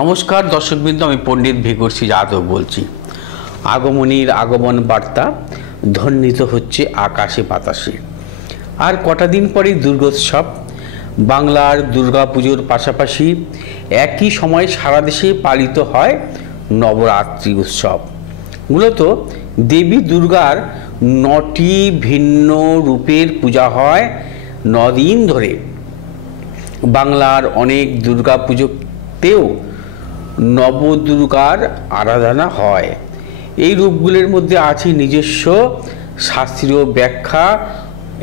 নমস্কার দর্শকবৃন্দ, আমি পণ্ডিত ভিগর্ষী যাদব বলছি। আগমনীর আগমন বার্তা ধ্বনিত হচ্ছে আকাশে বাতাসে। আর কটা দিন পরেই দুর্গোৎসব। বাংলার দুর্গাপুজোর পাশাপাশি একই সময় সারা দেশে পালিত হয় নবরাত্রি উৎসব। মূলত দেবী দুর্গার 9টি ভিন্ন রূপের পূজা হয় 9 দিন ধরে। বাংলার অনেক দুর্গাপুজোতেও নবদুর্গার আরাধনা হয়। এই রূপগুলির মধ্যে আছে নিজস্ব শাস্ত্রীয় ব্যাখ্যা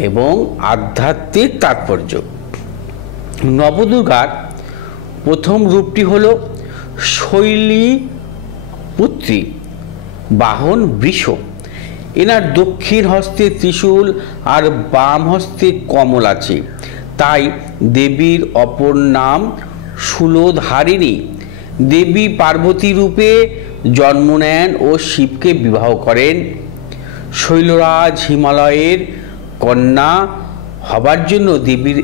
এবং আধ্যাত্মিক তাৎপর্য। নবদুর্গার প্রথম রূপটি হল শৈলপুত্রী, বাহন বৃষ। এনার দক্ষিণ হস্তে ত্রিশূল আর বাম হস্তে কমল আছে, তাই দেবীর অপর নাম শূলধারিণী। দেবী পার্বতী রূপে জন্ম নেন ও শিবকে বিবাহ করেন। শৈলরাজ হিমালয়ের কন্যা হবার জন্য দেবীর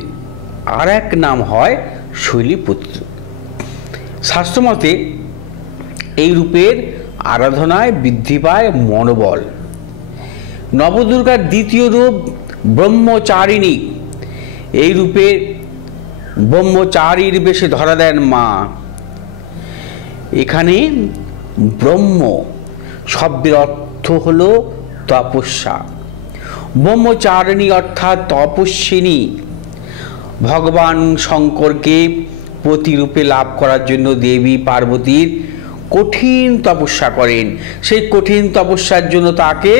আর এক নাম হয় শৈলপুত্র। শাস্ত্রমতে এই রূপের আরাধনায় বৃদ্ধি পায় মনোবল। নবদুর্গার দ্বিতীয় রূপ ব্রহ্মচারিণী। এই রূপে ব্রহ্মচারীর বেশে ধরা দেন মা। এখানে ব্রহ্ম শব্দের অর্থ হল তপস্যা। ব্রহ্মচারিণী অর্থাৎ তপস্বিনী। ভগবান শঙ্করকে প্রতিরূপে লাভ করার জন্য দেবী পার্বতীর কঠিন তপস্যা করেন। সেই কঠিন তপস্যার জন্য তাকে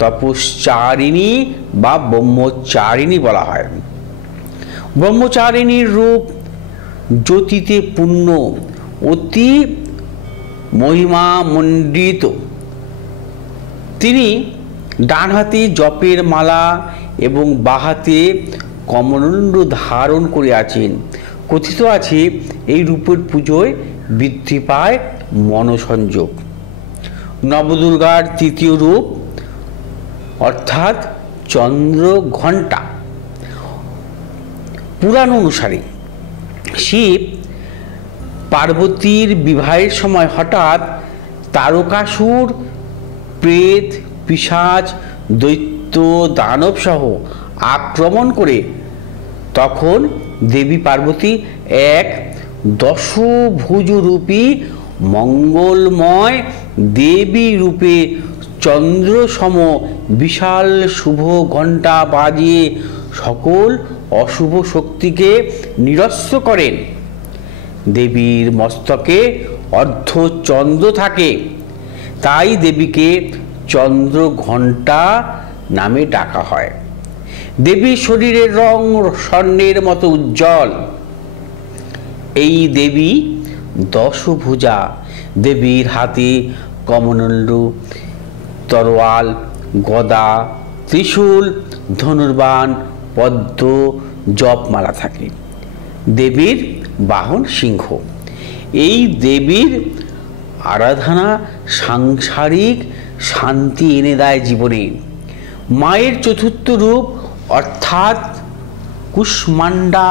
তপশ্চারিণী বা ব্রহ্মচারিণী বলা হয়। ব্রহ্মচারিণীর রূপ জ্যোতিতে পূর্ণ, অতি মহিমামণ্ডিত। তিনি ডান হাতে জপের মালা এবং বাঁ হাতে কমণ্ডলু ধারণ করে আছেন। কথিত আছে এই রূপের পুজোয় বৃদ্ধি পায় মনসংযোগ। নবদুর্গার তৃতীয় রূপ অর্থাৎ চন্দ্রঘণ্টা। পুরাণ অনুসারে শিব পার্বতীর বিবাহের সময় হঠাৎ তারকাসুর, প্রেত, পিশাচ, দৈত্য, দানব সহ আক্রমণ করে তখন দেবী পার্বতী এক দশভুজরূপী মঙ্গলময় দেবী রূপে চন্দ্রসম বিশাল শুভ ঘণ্টা বাজিয়ে সকল অশুভ শক্তিকে নিরস্ত করেন। দেবীর মস্তকে অর্ধচন্দ্র থাকে, তাই দেবীকে চন্দ্রঘণ্টা নামে ডাকা হয়। দেবীর শরীরের রং স্বর্ণের মতো উজ্জ্বল। এই দেবী দশভুজা। দেবীর হাতে কমণ্ডলু, তরোয়াল, গদা, ত্রিশূল, ধনুর্বাণ, পদ্ম, জপমালা থাকে। দেবীর বাহন সিংহ। এই দেবীর আরাধনা সাংসারিক শান্তি এনে দেয় জীবনে। মায়ের চতুর্থ রূপ অর্থাৎ কুষ্মাণ্ডা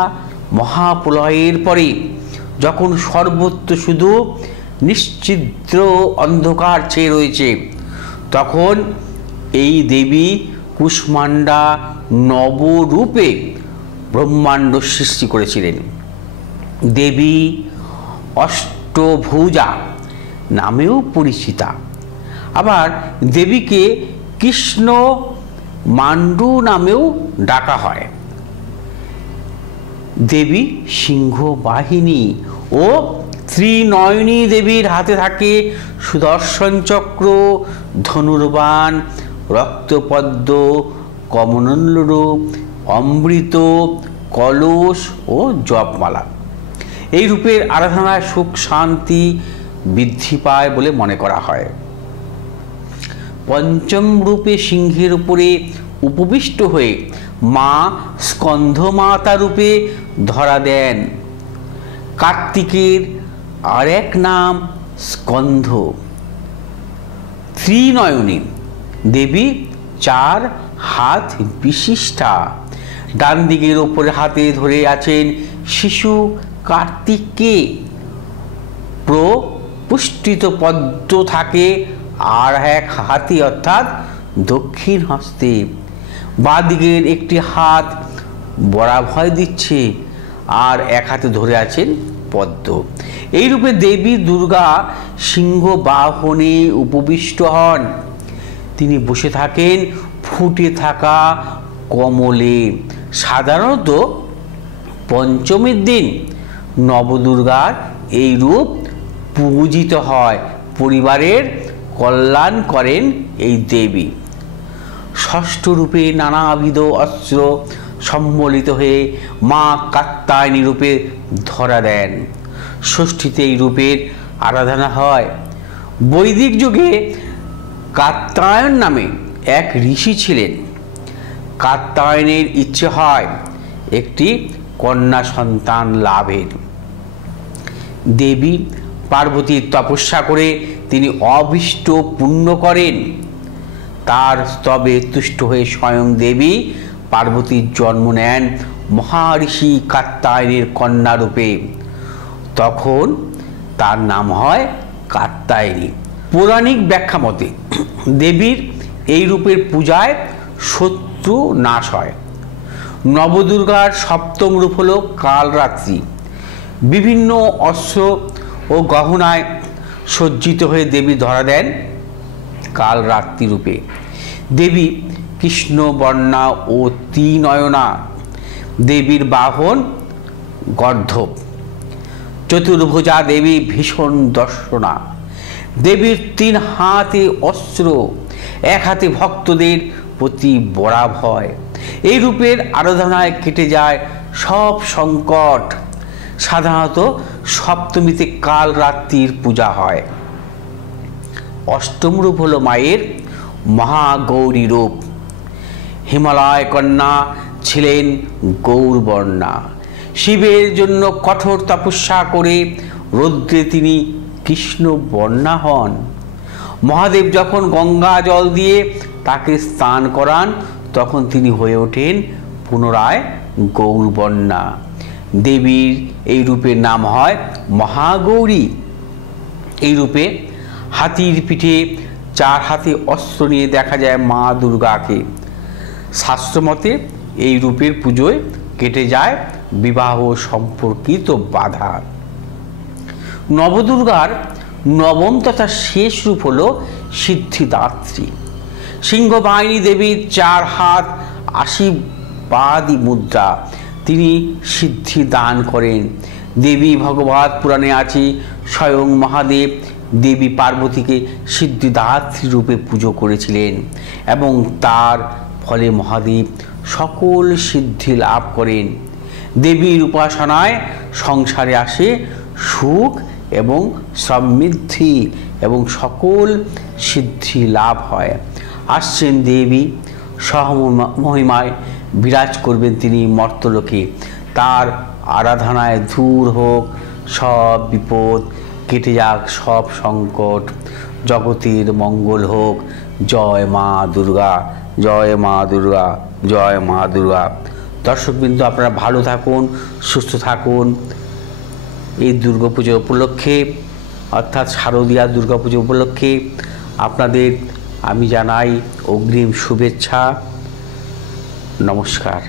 মহাপ্রলয়ের পরে যখন সর্বত্র শুধু নিশ্চিদ্র অন্ধকার ছেয়ে রয়েছে, তখন এই দেবী কুষ্মাণ্ডা নবরূপে ব্রহ্মাণ্ড সৃষ্টি করেছিলেন। দেবী অষ্টভুজা নামেও পরিচিতা। আবার দেবীকে কৃষ্ণ মাণ্ডু নামেও ডাকা হয়। দেবী সিংহ বাহিনী ও ত্রিনয়নী। দেবীর হাতে থাকে সুদর্শন চক্র, ধনুর্বাণ, রক্তপদ্ম, কমণ্ডলু, অমৃত, কলস ও জপমালা। এই রূপের আরাধনায় সুখ শান্তি বৃদ্ধি পায় বলে মনে করা হয়। পঞ্চম রূপে সিংহের উপরে উপবিষ্ট হয়ে মা স্কন্ধমাতা রূপে ধরা দেন। কার্তিকের আর এক নাম স্কন্ধ। ত্রিনয়নী। দেবী 4 হাত বিশিষ্টা। ডান দিকের ওপরে হাতে ধরে আছেন শিশু কার্তিককে প্রপুষ্টিত পদ্ম থাকে আর এক হাতে অর্থাৎ দক্ষিণ হস্তে। বাঁদিকের একটি হাত বরাভয় দিচ্ছে আর এক হাতে ধরে আছেন পদ্ম। এই রূপে দেবী দুর্গা সিংহ বাহনে উপবিষ্ট হন। তিনি বসে থাকেন ফুটে থাকা কমলে। সাধারণত পঞ্চমীর দিন নবদুর্গার এই রূপ পূজিত হয়। পরিবারের কল্যাণ করেন এই দেবী। ষষ্ঠ রূপে নানাবিধ অস্ত্র সম্বলিত হয়ে মা কাত্যায়নী রূপে ধরা দেন। ষষ্ঠীতে এই রূপের আরাধনা হয়। বৈদিক যুগে কাত্যায়ন নামে এক ঋষি ছিলেন। কাত্যায়নের ইচ্ছে হয় একটি কন্যা সন্তান লাভের। দেবী পার্বতীর তপস্যা করে তিনি অভীষ্ট পূর্ণ করেন। তার স্তবে তুষ্ট হয়ে স্বয়ং দেবী পার্বতীর জন্ম নেন মহাঋষি কাত্যায়নের কন্যা রূপে। তখন তার নাম হয় কাত্যায়নী। পৌরাণিক ব্যাখ্যা মতে দেবীর এই রূপের পূজায় শত্রু নাশ হয়। নবদুর্গার সপ্তম রূপ হল কালরাত্রি। বিভিন্ন অস্ত্র ও গহনায় সজ্জিত হয়ে দেবী ধরা দেন কালরাত্রি রূপে। দেবী কৃষ্ণবর্ণা ও ত্রিনয়না। দেবীর বাহন গর্ধব। চতুর্ভুজা দেবী ভীষণ দর্শনা। দেবীর 3 হাতে অস্ত্র, এক হাতে ভক্তদের প্রতি বরাভয়। এই রূপের আরাধনায় কেটে যায় সব সংকট। সাধারণত সপ্তমীতে কালরাত্রির পূজা হয়। অষ্টম রূপ হল মায়ের মহাগৌরী রূপ। হিমালয় কন্যা ছিলেন গৌরবর্ণা। শিবের জন্য কঠোর তপস্যা করে রৌদ্রে তিনি কৃষ্ণবর্ণা হন। মহাদেব যখন গঙ্গা জল দিয়ে তাকে স্নান করান তখন তিনি হয়ে ওঠেন পুনরায় গৌরবর্ণা। দেবীর এই রূপের নাম হয় মহাগৌরী। এই রূপে হাতির পিঠে 4 হাতে অস্ত্র নিয়ে দেখা যায় মা দুর্গাকে। শাস্ত্রমতে এই রূপের পুজোয় কেটে যায় বিবাহ সম্পর্কিত বাধা। নবদুর্গার নবম তথা শেষ রূপ হল সিদ্ধিদাত্রী। সিংহবাহিনী দেবীর 4 হাত আশীর্বাদী মুদ্রা। তিনি সিদ্ধি দান করেন। দেবী ভগবত পুরাণে আছে স্বয়ং মহাদেব দেবী পার্বতীকে সিদ্ধিদাত্রী রূপে পুজো করেছিলেন এবং তার ফলে মহাদেব সকল সিদ্ধি লাভ করেন। দেবীর উপাসনায় সংসারে আসে সুখ এবং সমৃদ্ধি এবং সকল সিদ্ধি লাভ হয়। আসছেন দেবী সহমহিমায় বিরাজ করবেন তিনি মর্তলোকে। তার আরাধনায় দূর হোক সব বিপদ, কেটে যাক সব সংকট, জগতের মঙ্গল হোক। জয় মা দুর্গা, জয় মা দুর্গা, জয় মা দুর্গা। দর্শকবৃন্দ, আপনারা ভালো থাকুন, সুস্থ থাকুন। এই দুর্গাপুজো উপলক্ষে অর্থাৎ শারদীয়া দুর্গাপুজো উপলক্ষে আপনাদের আমি জানাই অগ্রিম শুভেচ্ছা। নমস্কার।